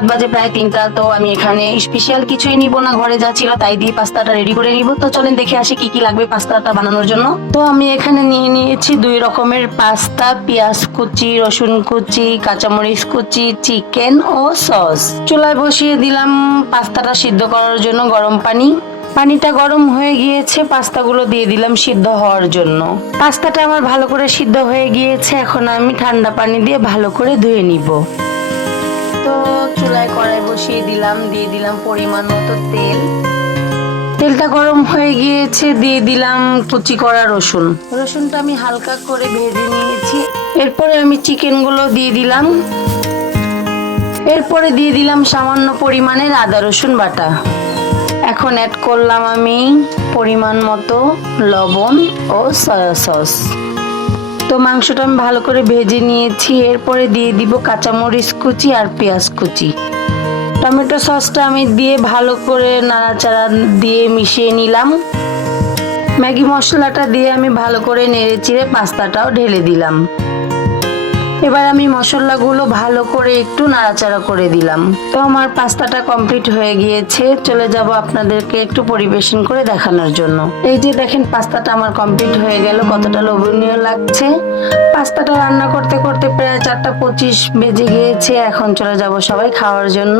রাত বাজে প্রায় 3টা। তো আমি এখানে স্পেশাল কিছুই নিব না, ঘরে যা ছিল তাই দিয়ে পাস্তাটা রেডি করে নিব। তো চলেন দেখে আসি কি কি লাগবে পাস্তাটা বানানোর জন্য। তো আমি এখানে নিয়ে নিয়েছি 2 রকমের পাস্তা, পেঁয়াজ কুচি, রসুন কুচি, কাঁচামরিচ কুচি, চিকেন ও সস। চুলায় বসিয়ে দিলাম পাস্তাটা সিদ্ধ করার জন্য গরম পানি। পানিটা গরম হয়ে গিয়েছে, পাস্তাগুলো দিয়ে দিলাম সিদ্ধ হওয়ার জন্য। পাস্তাটা আমার ভালো করে সিদ্ধ হয়ে গিয়েছে, এখন আমি ঠান্ডা পানি দিয়ে ভালো করে ধুয়ে নিব। তো চুলায় কড়াই বসিয়ে দিলাম, দিয়ে দিলাম পরিমাণ মতো তেল। তেলটা গরম হয়ে গিয়েছে, দিয়ে দিলাম কুচি করা রসুন। রসুনটা আমি হালকা করে ভেজে নিয়েছি। এরপরে আমি চিকেনগুলো দিয়ে দিলাম। এরপরে দিয়ে দিলাম সামান্য পরিমাণের আদা রসুন বাটা। এখন অ্যাড করলাম আমি পরিমাণ মতো লবণ ও সয়া সস। তো মাংসটা আমি ভালো করে ভেজে নিয়েছি। এরপরে দিয়ে দিব কাঁচামরিচ কুচি আর পেঁয়াজ কুচি। টমেটো সসটা আমি দিয়ে ভালো করে নাড়াচাড়া দিয়ে মিশিয়ে নিলাম। ম্যাগি মশলাটা দিয়ে আমি ভালো করে নেড়েচেড়ে পাস্তাটাও ঢেলে দিলাম। এবার আমি মশলাগুলো ভালো করে একটু নাড়াচাড়া করে দিলাম। তো আমার পাস্তাটা কমপ্লিট হয়ে গিয়েছে, চলে যাব আপনাদেরকে একটু পরিবেশন করে দেখানোর জন্য। এই যে দেখেন পাস্তাটা আমার কমপ্লিট হয়ে গেল, কতটা লোভনীয় লাগছে। পাস্তাটা রান্না করতে করতে প্রায় 4টা 25 বেজে গিয়েছে। এখন চলে যাব সবাই খাওয়ার জন্য।